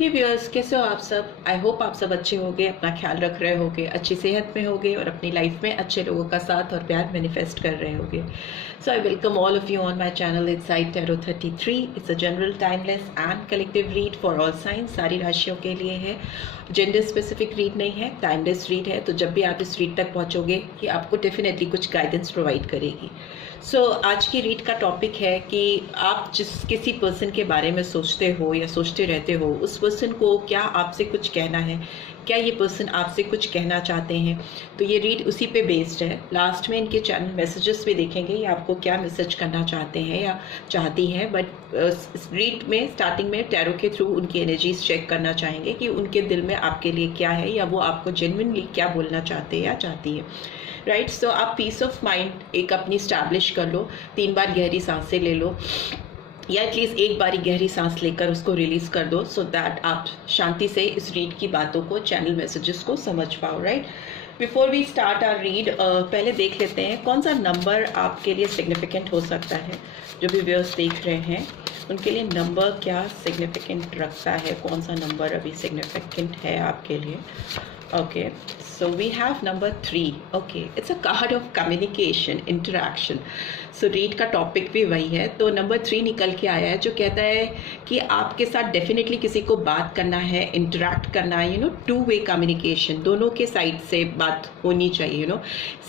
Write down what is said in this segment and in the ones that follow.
ही viewers, कैसे हो आप सब? आई होप आप सब अच्छे होंगे, अपना ख्याल रख रहे होंगे, अच्छी सेहत में होंगे और अपनी लाइफ में अच्छे लोगों का साथ और प्यार मैनिफेस्ट कर रहे होंगे। So I welcome all of you on my channel inside tarot 33। It's a general timeless and collective read for all signs. सारी राशियों के लिए है, जेंडर स्पेसिफिक रीड नहीं है, टाइमलेस रीड है। तो जब भी आप इस रीड तक पहुंचोगे, ये आपको डेफिनेटली कुछ गाइडेंस प्रोवाइड करेगी। आज की रीड का टॉपिक है कि आप जिस किसी पर्सन के बारे में सोचते हो या सोचते रहते हो, उस पर्सन को क्या आपसे कुछ कहना है, क्या ये पर्सन आपसे कुछ कहना चाहते हैं। तो ये रीड उसी पे बेस्ड है। लास्ट में इनके चैनल मैसेजेस भी देखेंगे, ये आपको क्या मैसेज करना चाहते हैं या चाहती हैं। बट रीड में स्टार्टिंग में टैरो के थ्रू उनकी एनर्जीज चेक करना चाहेंगे कि उनके दिल में आपके लिए क्या है, या वो आपको जेन्युइनली क्या बोलना चाहते हैं या चाहती है। राइट, सो आप पीस ऑफ माइंड एक अपनी स्टैब्लिश कर लो। 3 बार गहरी सांसें ले लो, या एटलीस्ट एक बारी गहरी सांस लेकर उसको रिलीज कर दो, सो दैट आप शांति से इस रीड की बातों को, चैनल मैसेजेस को समझ पाओ। Right, before we start our read, पहले देख लेते हैं कौन सा नंबर आपके लिए सिग्निफिकेंट हो सकता है। जो भी व्यूअर्स देख रहे हैं उनके लिए नंबर क्या सिग्निफिकेंट रखता है, कौन सा नंबर अभी सिग्निफिकेंट है आपके लिए। Okay, so we have number 3. Okay, it's a card of communication, interaction. So read का टॉपिक भी वही है। तो नंबर 3 निकल के आया है, जो कहता है कि आपके साथ डेफिनेटली किसी को बात करना है, इंटरेक्ट करना है। टू वे कम्युनिकेशन, दोनों के साइड से बात होनी चाहिए।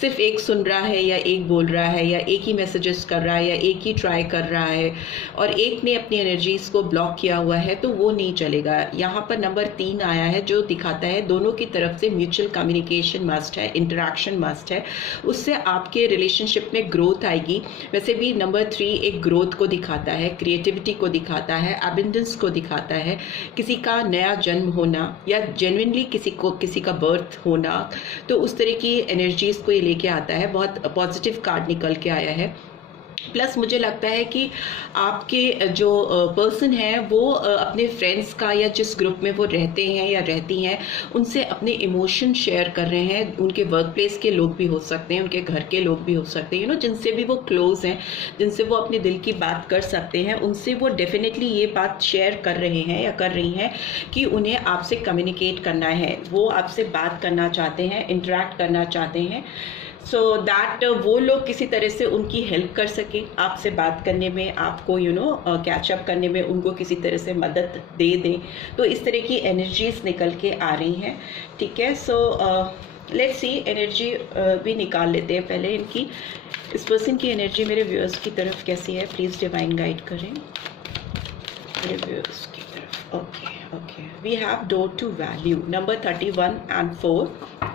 सिर्फ एक सुन रहा है या एक बोल रहा है या एक ही मैसेजेस कर रहा है या एक ही ट्राई कर रहा है और एक ने अपनी एनर्जीज को ब्लॉक किया हुआ है, तो वो नहीं चलेगा। यहाँ पर नंबर 3 आया है, जो दिखाता है दोनों की तरफ से म्यूचुअल कम्युनिकेशन मस्ट है, इंटरेक्शन मस्ट है। उससे आपके रिलेशनशिप में ग्रोथ आएगी। वैसे भी नंबर 3 एक ग्रोथ को दिखाता है, क्रिएटिविटी को दिखाता है, अबंडेंस को दिखाता है, किसी का नया जन्म होना या जेन्युइनली किसी का बर्थ होना। तो उस तरह की एनर्जीज को ये लेके आता है। बहुत पॉजिटिव कार्ड निकल के आया है। प्लस मुझे लगता है कि आपके जो पर्सन है वो अपने फ्रेंड्स का या जिस ग्रुप में वो रहते हैं या रहती हैं, उनसे अपने इमोशन शेयर कर रहे हैं। उनके वर्क प्लेस के लोग भी हो सकते हैं, उनके घर के लोग भी हो सकते हैं, जिनसे भी वो क्लोज हैं, जिनसे वो अपने दिल की बात कर सकते हैं, उनसे वो डेफिनेटली ये बात शेयर कर रहे हैं या कर रही हैं कि उन्हें आपसे कम्युनिकेट करना है, वो आपसे बात करना चाहते हैं, इंटरेक्ट करना चाहते हैं, सो दैट वो लोग किसी तरह से उनकी हेल्प कर सके आपसे बात करने में, आपको कैचअप करने में उनको किसी तरह से मदद दे दें। तो इस तरह की एनर्जीज निकल के आ रही हैं। ठीक है, सो लेट्स सी, एनर्जी भी निकाल लेते हैं पहले इनकी। इस पर्सन की एनर्जी मेरे व्यूअर्स की तरफ कैसी है, प्लीज़ डिवाइन गाइड करें मेरे व्यूअर्स की तरफ। Okay, we have door to value, number 31 and 4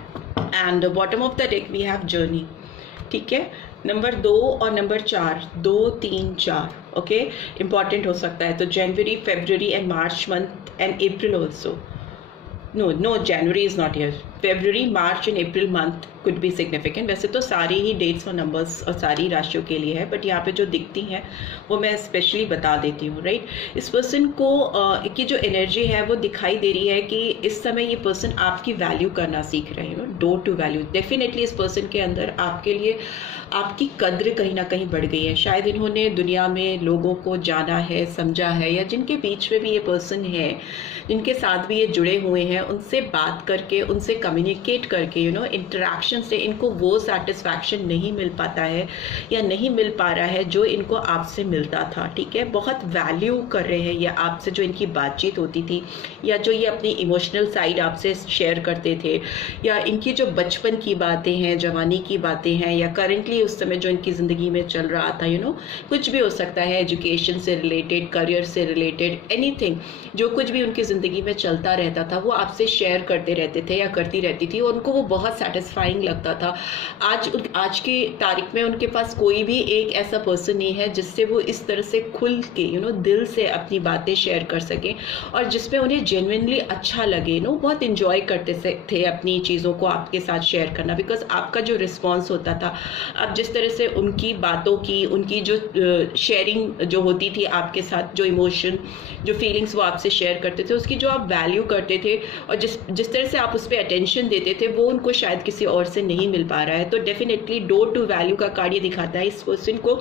and bottom of the deck we have journey. ठीक है, नंबर 2 और नंबर 4, 2, 3, 4 ओके, इंपॉर्टेंट हो सकता है। तो January, February and March month and April also. No, January is not here. February, March and April month could be significant. वैसे तो सारी ही डेट्स और नंबर्स और सारी राशियों के लिए है, बट यहाँ पे जो दिखती हैं वो मैं स्पेशली बता देती हूँ। राइट, इस पर्सन को की जो एनर्जी है वो दिखाई दे रही है कि इस समय ये पर्सन आपकी वैल्यू करना सीख रहे हैं। डोर टू वैल्यू, डेफिनेटली इस पर्सन के अंदर आपके लिए आपकी कद्र कहीं ना कहीं बढ़ गई है। शायद इन्होंने दुनिया में लोगों को जाना है, समझा है, या जिनके बीच में भी ये पर्सन है, जिनके साथ भी ये जुड़े हुए हैं, उनसे बात करके, उनसे कम्युनिकेट करके, इंटरेक्शन से इनको वो सेटिस्फैक्शन नहीं मिल पाता है या नहीं मिल पा रहा है जो इनको आपसे मिलता था। ठीक है, बहुत वैल्यू कर रहे हैं या आपसे जो इनकी बातचीत होती थी, या जो ये अपनी इमोशनल साइड आपसे शेयर करते थे, या इनकी जो बचपन की बातें हैं, जवानी की बातें हैं, या करेंटली उस समय जो इनकी ज़िंदगी में चल रहा था, कुछ भी हो सकता है, एजुकेशन से रिलेटेड, करियर से रिलेटेड, एनीथिंग, जो कुछ भी उनकी ज़िंदगी में चलता रहता था वो आपसे शेयर करते रहते थे या करती रहती थी, और उनको वो बहुत सेटिस्फाइंग लगता था। आज की तारीख में उनके पास कोई भी एक ऐसा पर्सन नहीं है जिससे वो इस तरह से खुल के दिल से अपनी बातें शेयर कर सकें, और जिसमें उन्हें जेन्युइनली अच्छा लगे। बहुत इंजॉय करते थे अपनी चीज़ों को आपके साथ शेयर करना, बिकॉज आपका जो रिस्पॉन्स होता था, आप जिस तरह से उनकी बातों की, उनकी जो शेयरिंग जो होती थी आपके साथ, जो इमोशन, जो फीलिंग्स वो आपसे शेयर करते थे, उसकी जो आप वैल्यू करते थे और जिस तरह से आप उस पर अटेंशन देते थे, वो उनको शायद किसी और से नहीं मिल पा रहा है। तो डेफिनेटली डोर टू वैल्यू का कार्ड ये दिखाता है इस पर्सन को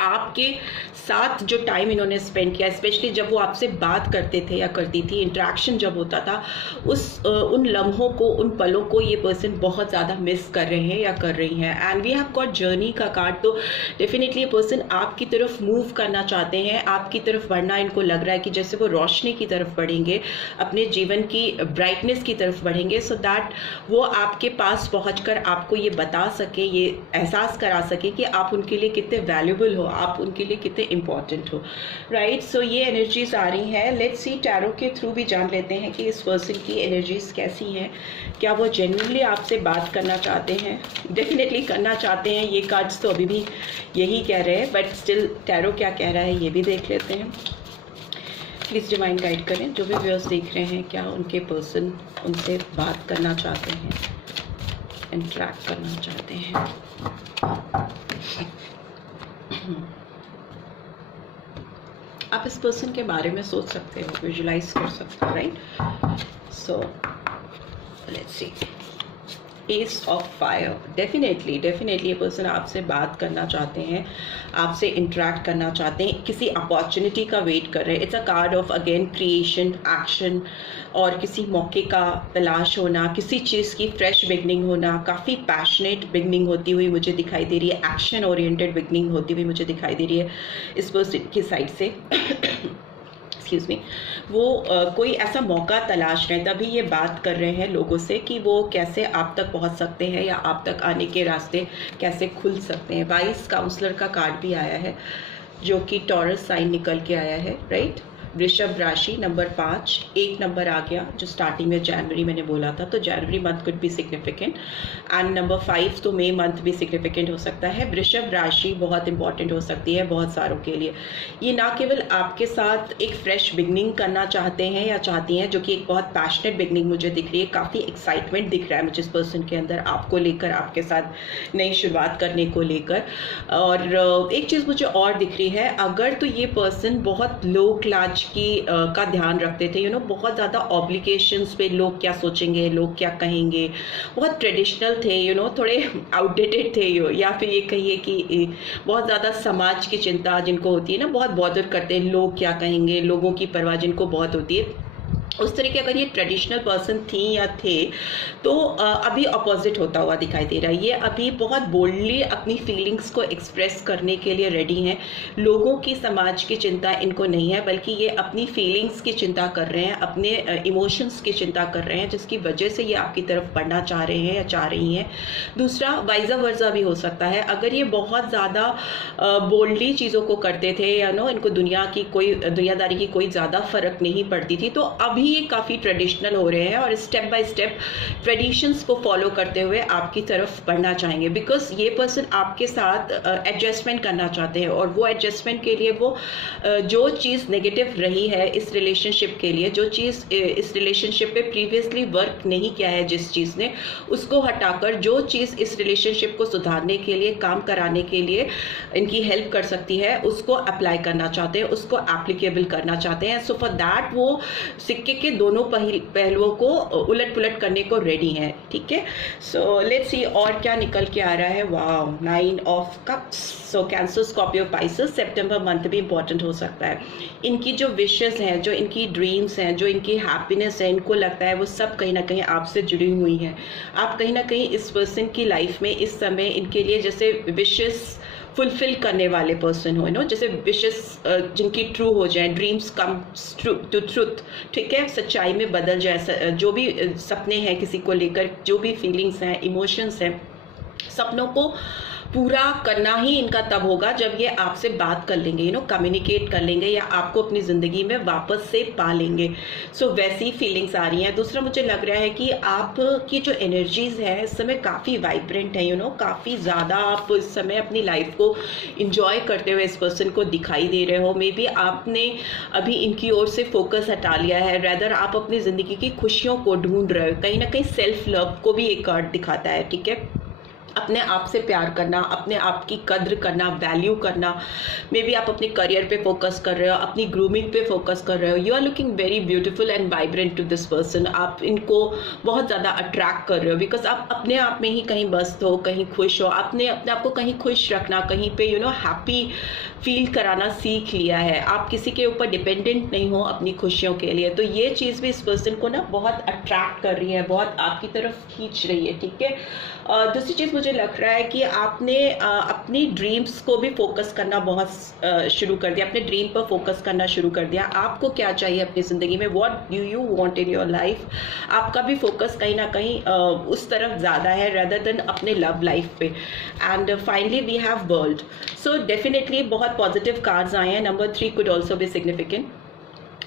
आपके साथ जो टाइम इन्होंने स्पेंड किया, स्पेशली जब वो आपसे बात करते थे या करती थी, इंटरेक्शन जब होता था, उन लम्हों को, उन पलों को ये पर्सन बहुत ज़्यादा मिस कर रहे हैं या कर रही हैं। And we have got journey का कार्ड, तो डेफिनेटली ये पर्सन आपकी तरफ मूव करना चाहते हैं, आपकी तरफ बढ़ना इनको लग रहा है कि जैसे वो रोशनी की तरफ बढ़ेंगे, अपने जीवन की ब्राइटनेस की तरफ बढ़ेंगे, सो दैट वो आपके पास पहुंचकर आपको ये बता सके, ये एहसास करा सके कि आप उनके लिए कितने वैल्यूबल हो, आप उनके लिए कितने इंपॉर्टेंट हो, राइट। सो ये एनर्जीज आ रही हैं। लेट्स सी, टैरो के थ्रू भी जान लेते हैं कि इस पर्सन की एनर्जीज कैसी हैं। क्या वो जेन्युइनली आपसे बात करना चाहते हैं? डेफिनेटली करना चाहते हैं, ये कार्ड्स तो अभी भी यही कह रहे हैं, बट स्टिल टैरो क्या कह रहा है ये भी देख लेते हैं। प्लीज़ डिवाइन गाइड करें, जो भी व्यूअर्स देख रहे हैं, क्या उनके पर्सन उनसे बात करना चाहते हैं, इंटरेक्ट करना चाहते हैं। आप इस पर्सन के बारे में सोच सकते हो, विजुलाइज कर सकते हो, right. So let's see, S of fire. Definitely ये पर्सन आपसे बात करना चाहते हैं, आपसे इंटरेक्ट करना चाहते हैं, किसी अपॉर्चुनिटी का वेट कर रहे हैं। It's a card of again creation, action, और किसी मौके का तलाश होना, किसी चीज़ की फ्रेश बिगनिंग होना, काफ़ी पैशनेट बिगनिंग होती हुई मुझे दिखाई दे रही है, एक्शन ओरिएंटेड बिगनिंग होती हुई मुझे दिखाई दे रही है इस पर्सन की साइड से। एक्सक्यूज मी, वो कोई ऐसा मौका तलाश रहे हैं, तभी ये बात कर रहे हैं लोगों से कि वो कैसे आप तक पहुंच सकते हैं या आप तक आने के रास्ते कैसे खुल सकते हैं। वाइस काउंसलर का कार्ड भी आया है, जो कि टॉरस साइन निकल के आया है, राइट। वृषभ राशि नंबर 5, एक नंबर आ गया, जो स्टार्टिंग में जनवरी मैंने बोला था, तो January month could be significant, and number 5 तो मई मंथ भी सिग्निफिकेंट हो सकता है। वृषभ राशि बहुत इंपॉर्टेंट हो सकती है बहुत सारों के लिए। ये ना केवल आपके साथ एक फ्रेश बिगनिंग करना चाहते हैं या चाहती हैं, जो कि एक बहुत पैशनेट बिगनिंग मुझे दिख रही है, काफ़ी एक्साइटमेंट दिख रहा है मुझे इस पर्सन के अंदर, आपको लेकर, आपके साथ नई शुरुआत करने को लेकर। और एक चीज़ मुझे और दिख रही है, अगर तो ये पर्सन बहुत लो क्लास का ध्यान रखते थे, बहुत ज़्यादा ऑब्लिगेशंस पे, लोग क्या सोचेंगे, लोग क्या कहेंगे, बहुत ट्रेडिशनल थे, थोड़े आउटडेटेड थे, या फिर ये कहिए कि बहुत ज़्यादा समाज की चिंता जिनको होती है ना, बहुत बॉदर करते हैं, लोग क्या कहेंगे, लोगों की परवाह जिनको बहुत होती है, उस तरीके अगर ये ट्रेडिशनल पर्सन थी या थे, तो अभी अपोजिट होता हुआ दिखाई दे रहा है। ये अभी बहुत बोल्डली अपनी फीलिंग्स को एक्सप्रेस करने के लिए रेडी हैं। लोगों की, समाज की चिंता इनको नहीं है, बल्कि ये अपनी फीलिंग्स की चिंता कर रहे हैं, अपने इमोशंस की चिंता कर रहे हैं, जिसकी वजह से ये आपकी तरफ बढ़ना चाह रहे हैं या चाह रही हैं। दूसरा, वाइजा वर्जा भी हो सकता है, अगर ये बहुत ज़्यादा बोल्डली चीज़ों को करते थे, या इनको दुनियादारी की कोई ज़्यादा फर्क नहीं पड़ती थी, तो अभी ये काफ़ी ट्रेडिशनल हो रहे हैं और स्टेप बाय स्टेप ट्रेडिशंस को फॉलो करते हुए आपकी तरफ बढ़ना चाहेंगे, बिकॉज ये पर्सन आपके साथ एडजस्टमेंट करना चाहते हैं, और वो एडजस्टमेंट के लिए वो जो चीज़ नेगेटिव रही है इस रिलेशनशिप के लिए, जो चीज़ इस रिलेशनशिप पे प्रीवियसली वर्क नहीं किया है, जिस चीज़ ने, उसको हटाकर जो चीज़ इस रिलेशनशिप को सुधारने के लिए, काम कराने के लिए इनकी हेल्प कर सकती है, उसको अप्लाई करना चाहते हैं, उसको एप्लीकेबल करना चाहते हैं। सो फॉर दैट वो सिक्के के दोनों पहलुओं को उलट पुलट करने को रेडी हैं, ठीक है। सो लेट्स सी और क्या निकल के आ रहा है। Wow, 9 of cups. So cancer, Scorpio, Pisces, September month भी इंपॉर्टेंट हो सकता है। इनकी जो विशेस हैं, जो इनकी ड्रीम्स हैं, जो इनकी हैप्पीनेस है, इनको लगता है वो सब कहीं ना कहीं आपसे जुड़ी हुई हैं। आप कहीं ना कहीं इस पर्सन की लाइफ में इस समय इनके लिए जैसे विशेस फुलफिल करने वाले पर्सन हो, जैसे विशेस जिनकी ट्रू हो जाए, ड्रीम्स कम टू ट्रुथ, ठीक है, सच्चाई में बदल जाए, जो भी सपने हैं किसी को लेकर, जो भी फीलिंग्स हैं, इमोशंस हैं, सपनों को पूरा करना ही इनका तब होगा जब ये आपसे बात कर लेंगे, कम्युनिकेट कर लेंगे, या आपको अपनी ज़िंदगी में वापस से पा लेंगे। सो वैसी फीलिंग्स आ रही हैं। दूसरा, मुझे लग रहा है कि आपकी जो एनर्जीज़ है इस समय काफ़ी वाइब्रेंट है, काफ़ी ज़्यादा आप इस समय अपनी लाइफ को इंजॉय करते हुए इस पर्सन को दिखाई दे रहे हो। मे बी आपने अभी इनकी ओर से फोकस हटा लिया है, रैदर आप अपनी ज़िंदगी की खुशियों को ढूंढ रहे हो, कहीं ना कहीं सेल्फ लव को भी एक कार्ड दिखाता है, ठीक है। अपने आप से प्यार करना, अपने आप की कद्र करना, वैल्यू करना। मे बी आप अपने करियर पे फोकस कर रहे हो, अपनी ग्रूमिंग पे फोकस कर रहे हो। You are looking very beautiful and vibrant to this person. आप इनको बहुत ज़्यादा अट्रैक्ट कर रहे हो बिकॉज आप अपने आप में ही कहीं मस्त हो, कहीं खुश हो। आपने अपने आप को कहीं खुश रखना, कहीं पे हैप्पी फील कराना सीख लिया है। आप किसी के ऊपर डिपेंडेंट नहीं हो अपनी खुशियों के लिए। तो ये चीज़ भी इस पर्सन को बहुत अट्रैक्ट कर रही है, बहुत आपकी तरफ खींच रही है। ठीक है, दूसरी चीज़ मुझे लग रहा है कि आपने अपनी ड्रीम्स को भी फोकस करना बहुत शुरू कर दिया, अपने ड्रीम पर फोकस करना शुरू कर दिया। आपको क्या चाहिए अपनी ज़िंदगी में, what do you want in your life. आपका भी फोकस कहीं ना कहीं उस तरफ ज़्यादा है रेदर देन अपने लव लाइफ पे। And finally we have world. So definitely बहुत पॉजिटिव कार्ड्स आए हैं। Number 3 could also be significant.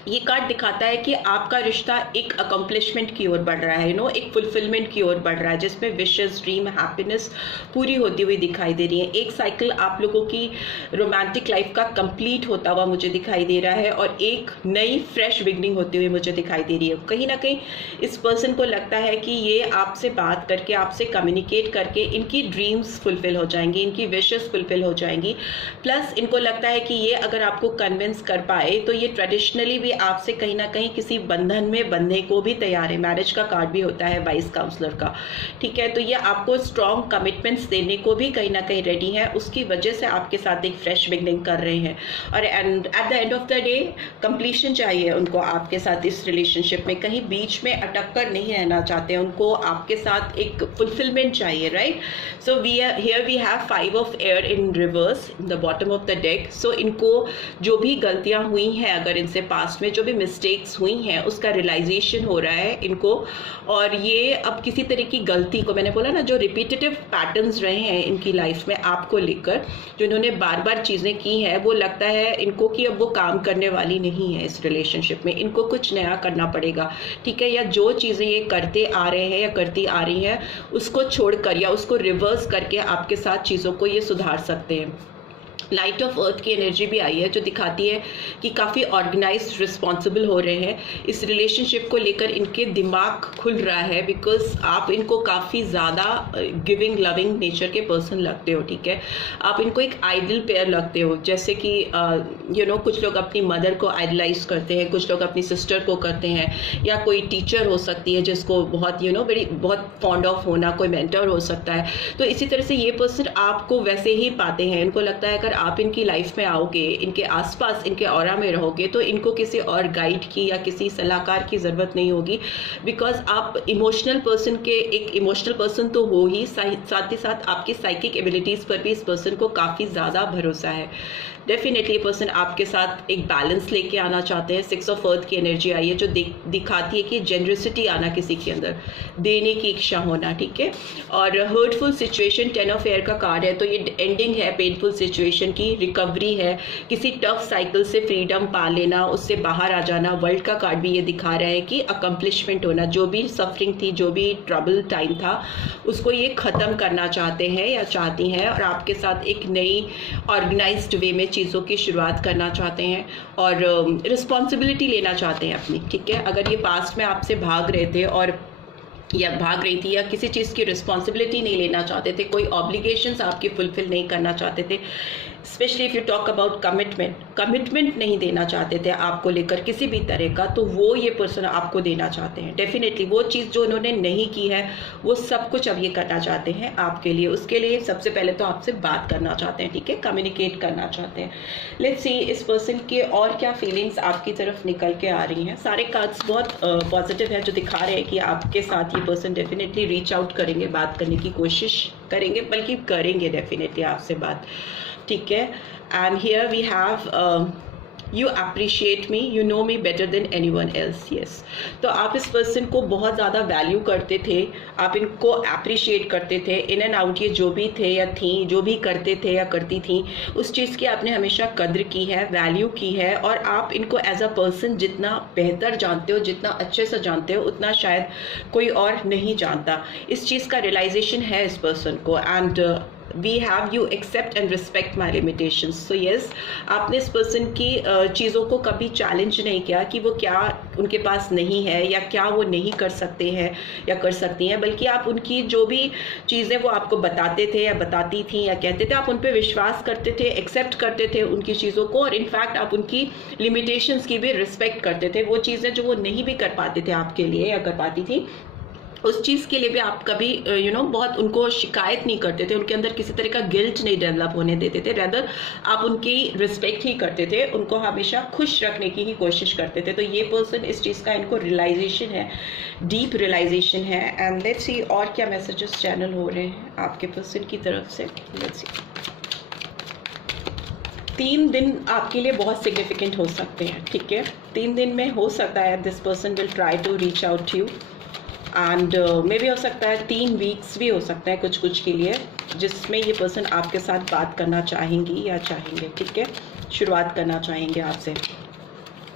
ये कार्ड दिखाता है कि आपका रिश्ता एक अकम्पलिशमेंट की ओर बढ़ रहा है, एक फुलफिलमेंट की ओर बढ़ रहा है, जिसमें विशेस, ड्रीम, हैप्पीनेस पूरी होती हुई दिखाई दे रही है। एक साइकिल आप लोगों की रोमांटिक लाइफ का कंप्लीट होता हुआ मुझे दिखाई दे रहा है और एक नई फ्रेश बिगनिंग होती हुई मुझे दिखाई दे रही है। कहीं ना कहीं इस पर्सन को लगता है कि ये आपसे बात करके, आपसे कम्युनिकेट करके इनकी ड्रीम्स फुलफिल हो जाएंगी, इनकी विशेस फुलफिल हो जाएंगी। प्लस इनको लगता है कि ये अगर आपको कन्विंस कर पाए तो ये ट्रेडिशनली भी आपसे कहीं ना कहीं किसी बंधन में बंधने को भी तैयार है। मैरिज का कार्ड भी होता है वाइस काउंसलर का। ठीक है, तो ये आपको स्ट्रॉन्ग कमिटमेंट्स देने को भी कहीं ना कहीं रेडी है। उसकी वजह से आपके साथ एक फ्रेश बिगनिंग कर रहे हैं और at the end of the day completion चाहिए उनको आपके साथ इस रिलेशनशिप में। कहीं बीच में अटक कर नहीं रहना चाहते, उनको आपके साथ एक फुलफिलमेंट चाहिए, right. So here we have 5 of air in reverse in the bottom of the deck. So इनको जो भी गलतियां हुई हैं, अगर इनसे पास्ट में जो भी मिस्टेक्स हुई हैं, उसका रियलाइजेशन हो रहा है इनको। और ये अब किसी तरह की गलती को, मैंने बोला ना, जो रिपीटेटिव पैटर्न्स रहे हैं इनकी लाइफ में आपको लेकर, जो इन्होंने बार बार चीज़ें की हैं, वो लगता है इनको कि अब वो काम करने वाली नहीं है इस रिलेशनशिप में। इनको कुछ नया करना पड़ेगा। ठीक है, या जो चीज़ें ये करते आ रहे हैं या करती आ रही हैं उसको छोड़कर या उसको रिवर्स करके आपके साथ चीज़ों को ये सुधार सकते हैं। लाइट ऑफ अर्थ की एनर्जी भी आई है जो दिखाती है कि काफ़ी ऑर्गेनाइज्ड, रिस्पॉन्सिबल हो रहे हैं। इस रिलेशनशिप को लेकर इनके दिमाग खुल रहा है बिकॉज आप इनको काफ़ी ज़्यादा गिविंग, लविंग नेचर के पर्सन लगते हो। ठीक है, आप इनको एक आइडल पेयर लगते हो। जैसे कि कुछ लोग अपनी मदर को आइडलाइज करते हैं, कुछ लोग अपनी सिस्टर को करते हैं, या कोई टीचर हो सकती है जिसको बहुत बहुत फॉन्ड ऑफ होना, कोई मेंटर हो सकता है। तो इसी तरह से ये पर्सन आपको वैसे ही पाते हैं। इनको लगता है अगर आप इनकी लाइफ में आओगे, इनके आसपास, इनके ऑरा में रहोगे, तो इनको किसी और गाइड की या किसी सलाहकार की ज़रूरत नहीं होगी बिकॉज आप इमोशनल पर्सन के, एक इमोशनल पर्सन तो हो ही, साथ ही साथ आपकी साइकिक एबिलिटीज़ पर भी इस पर्सन को काफ़ी ज़्यादा भरोसा है। डेफिनेटली ये पर्सन आपके साथ एक बैलेंस लेके आना चाहते हैं। 6 ऑफ अर्थ की एनर्जी आई है जो दिखाती है कि जेनरसिटी आना, किसी के अंदर देने की इच्छा होना। ठीक है, और हर्टफुल सिचुएशन, 10 ऑफ एयर का कार्ड है, तो ये एंडिंग है पेनफुल सिचुएशन की, रिकवरी है, किसी टफ साइकिल से फ्रीडम पा लेना, उससे बाहर आ जाना। वर्ल्ड का कार्ड भी ये दिखा रहा है कि अकम्पलिशमेंट होना, जो भी सफरिंग थी, जो भी ट्रबल टाइम था, उसको ये ख़त्म करना चाहते हैं या चाहती हैं और आपके साथ एक नई ऑर्गेनाइज्ड वे में चीज़ों की शुरुआत करना चाहते हैं और रिस्पॉन्सिबिलिटी लेना चाहते हैं अपनी। ठीक है, अगर ये पास्ट में आपसे भाग रहे थे और या भाग रही थी या किसी चीज़ की रिस्पॉन्सिबिलिटी नहीं लेना चाहते थे, कोई ऑब्लिगेशंस आपकी फुलफिल नहीं करना चाहते थे, specially if you talk about commitment नहीं देना चाहते थे आपको लेकर किसी भी तरह का, तो वो ये पर्सन आपको देना चाहते हैं। डेफिनेटली वो चीज़ जो उन्होंने नहीं की है वो सब कुछ अब ये करना चाहते हैं आपके लिए। उसके लिए सबसे पहले तो आपसे बात करना चाहते हैं। ठीक है, कम्युनिकेट करना चाहते हैं। लेट्स सी इस पर्सन के और क्या फीलिंग्स आपकी तरफ निकल के आ रही हैं। सारे कार्ड्स बहुत पॉजिटिव है जो दिखा रहे हैं कि आपके साथ ये पर्सन डेफिनेटली रीच आउट करेंगे, बात करने की कोशिश करेंगे, बल्कि करेंगे डेफिनेटली आपसे बात। ठीक है, and here we have you appreciate me, you know me better than anyone else. Yes, तो आप इस पर्सन को बहुत ज़्यादा वैल्यू करते थे, आप इनको अप्रिशिएट करते थे। इन एंड आउट ये जो भी थे या थी, जो भी करते थे या करती थी, उस चीज़ की आपने हमेशा कद्र की है, वैल्यू की है और आप इनको एज अ पर्सन जितना बेहतर जानते हो, जितना अच्छे से जानते हो, उतना शायद कोई और नहीं जानता। इस चीज़ का रियलाइजेशन है इस पर्सन को। And we have you accept and respect my limitations. So yes, आपने इस पर्सन की चीज़ों को कभी चैलेंज नहीं किया कि वो क्या उनके पास नहीं है या क्या वो नहीं कर सकते हैं या कर सकती हैं, बल्कि आप उनकी जो भी चीज़ें वो आपको बताते थे या बताती थी या कहते थे, आप उन पर विश्वास करते थे, एक्सेप्ट करते थे उनकी चीज़ों को, और इनफैक्ट आप उनकी लिमिटेशंस की भी रिस्पेक्ट करते थे। वो चीज़ें जो वो नहीं भी कर पाते थे आपके लिए या कर पाती थी, उस चीज़ के लिए भी आप कभी बहुत उनको शिकायत नहीं करते थे, उनके अंदर किसी तरह का गिल्ट नहीं डेवलप होने देते थे, रेदर आप उनकी रिस्पेक्ट ही करते थे, उनको हमेशा खुश रखने की ही कोशिश करते थे। तो ये पर्सन, इस चीज़ का इनको रियलाइजेशन है, डीप रियलाइजेशन है। एंड लेट्स सी और क्या मैसेजेस चैनल हो रहे हैं आपके पर्सन की तरफ से। लेट्स सी, 3 दिन आपके लिए बहुत सिग्निफिकेंट हो सकते हैं, ठीक है। 3 दिन में हो सकता है this person will try to reach out you, and मे भी हो सकता है 3 वीक्स भी हो सकता है कुछ कुछ के लिए, जिसमें ये पर्सन आपके साथ बात करना चाहेंगी या चाहेंगे, ठीक है, शुरुआत करना चाहेंगे आपसे।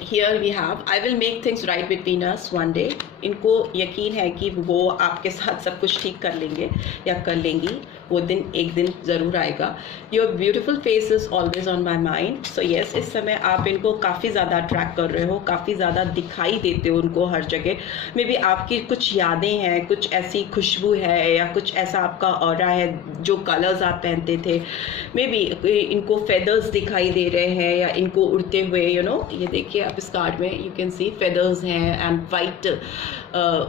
Here we have, I will make things right between us one day. इनको यकीन है कि वो आपके साथ सब कुछ ठीक कर लेंगे या कर लेंगी, वो दिन एक दिन ज़रूर आएगा। Your beautiful face is always on my mind. So yes, इस समय आप इनको काफ़ी ज़्यादा अट्रैक्ट कर रहे हो, काफ़ी ज़्यादा दिखाई देते हो उनको हर जगह। मे बी आपकी कुछ यादें हैं, कुछ ऐसी खुशबू है या कुछ ऐसा आपका ऑरा है, जो कलर्स आप पहनते थे, मे बी इनको फेदर्स दिखाई दे रहे हैं या इनको उड़ते हुए ये देखिए आप इस कार्ड में यू कैन सी फेदर्स हैं एंड वाइट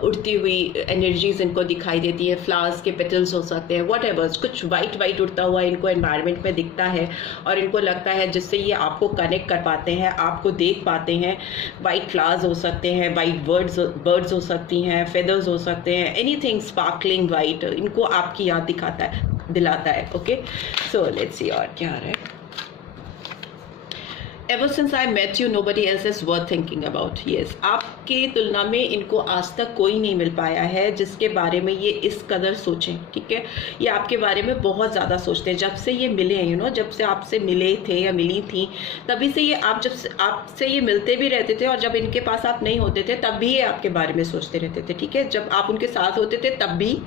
उड़ती हुई एनर्जीज इनको दिखाई देती है। फ्लावर्स के पेटल्स हो सकते हैं, वट एवर, कुछ वाइट वाइट उड़ता हुआ इनको एनवायरनमेंट में दिखता है, और इनको लगता है जिससे ये आपको कनेक्ट कर पाते हैं, आपको देख पाते हैं। वाइट फ्लावर्स हो सकते हैं, वाइट बर्ड्स हो सकती हैं, फेदर्स हो सकते हैं, एनीथिंग स्पार्कलिंग वाइट इनको आपकी याद दिलाता है। ओके, सो लेट्स सी और क्या आ रहा है। Ever since I met you, nobody else is worth thinking about. Yes, आपकी तुलना में इनको आज तक कोई नहीं मिल पाया है जिसके बारे में ये इस कदर सोचें, ठीक है। ये आपके बारे में बहुत ज़्यादा सोचते हैं। जब से ये मिले जब से आपसे मिले थे या मिली थी, तभी से ये आपसे ये मिलते भी रहते थे, और जब इनके पास आप नहीं होते थे तब भी ये आपके बारे में सोचते रहते थे, ठीक है। जब आप उनके साथ होते थे तब भी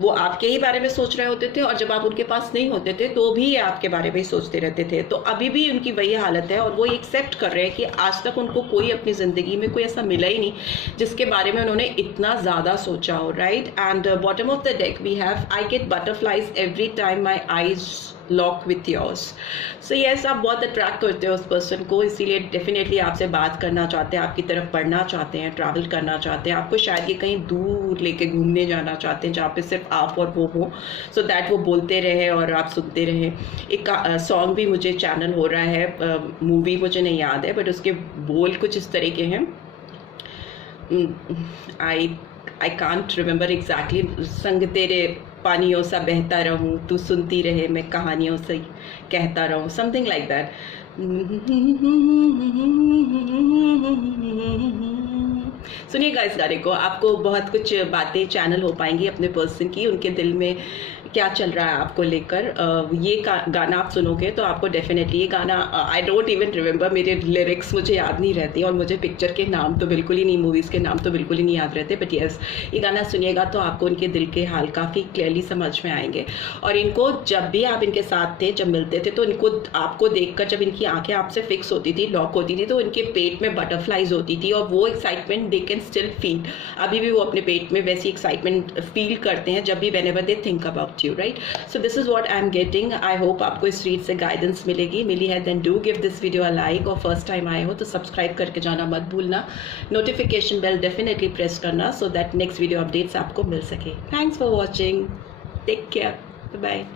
वो आपके ही बारे में सोच रहे होते थे, और जब आप उनके पास नहीं होते थे तो भी ये आपके बारे में ही सोचते रहते थे। तो अभी भी उनकी वही हालत है, और वो एक्सेप्ट कर रहे हैं कि आज तक उनको कोई अपनी ज़िंदगी में कोई ऐसा मिला ही नहीं जिसके बारे में उन्होंने इतना ज़्यादा सोचा हो, right. And bottom of the deck we have, I get butterflies every time my eyes lock with yours. So yes, आप बहुत अट्रैक्ट करते हो उस पर्सन को, इसीलिए डेफिनेटली आपसे बात करना चाहते हैं, आपकी तरफ बढ़ना चाहते हैं, ट्रैवल करना चाहते हैं, आपको शायद ये कहीं दूर लेके घूमने जाना चाहते हैं जहाँ पे सिर्फ आप और वो हो, सो दैट वो बोलते रहे और आप सुनते रहे। एक सॉन्ग भी मुझे चैनल हो रहा है, मूवी मुझे नहीं याद है, बट उसके बोल कुछ इस तरह के हैं, आई कांट रिमेंबर एग्जैक्टली। संग तेरे पानियों सा बहता रहूं, तू सुनती रहे मैं कहानियों से कहता रहूं, समथिंग लाइक दैट। सुनिएगा इस गाने को, आपको बहुत कुछ बातें चैनल हो पाएंगी अपने पर्सन की, उनके दिल में क्या चल रहा है आपको लेकर। ये गाना आप सुनोगे तो आपको डेफिनेटली, ये गाना आई डोंट इवन रिमेंबर, मेरे लिरिक्स मुझे याद नहीं रहती, और मुझे पिक्चर के नाम तो बिल्कुल ही नहीं, मूवीज़ के नाम तो बिल्कुल ही नहीं याद रहते, बट यस, ये गाना सुनिएगा तो आपको उनके दिल के हाल काफ़ी क्लियरली समझ में आएंगे। और इनको जब भी आप इनके साथ थे, जब मिलते थे, तो इनको आपको देखकर जब इनकी आंखें आपसे फिक्स होती थी, लॉक होती थी, तो इनके पेट में बटरफ्लाइज होती थी, और वो excitement they can still feel. अभी भी वो अपने पेट में वैसी एक्साइटमेंट फील करते हैं जब भी whenever they think about you, right? So this is what I am getting. I hope आपको इस रीड से गाइडेंस मिली है, then do give this video a like, और फर्स्ट टाइम आए हो तो सब्सक्राइब करके जाना मत भूलना, नोटिफिकेशन बेल डेफिनेटली प्रेस करना, so that next video updates आपको मिल सके। Thanks for watching, take care, bye.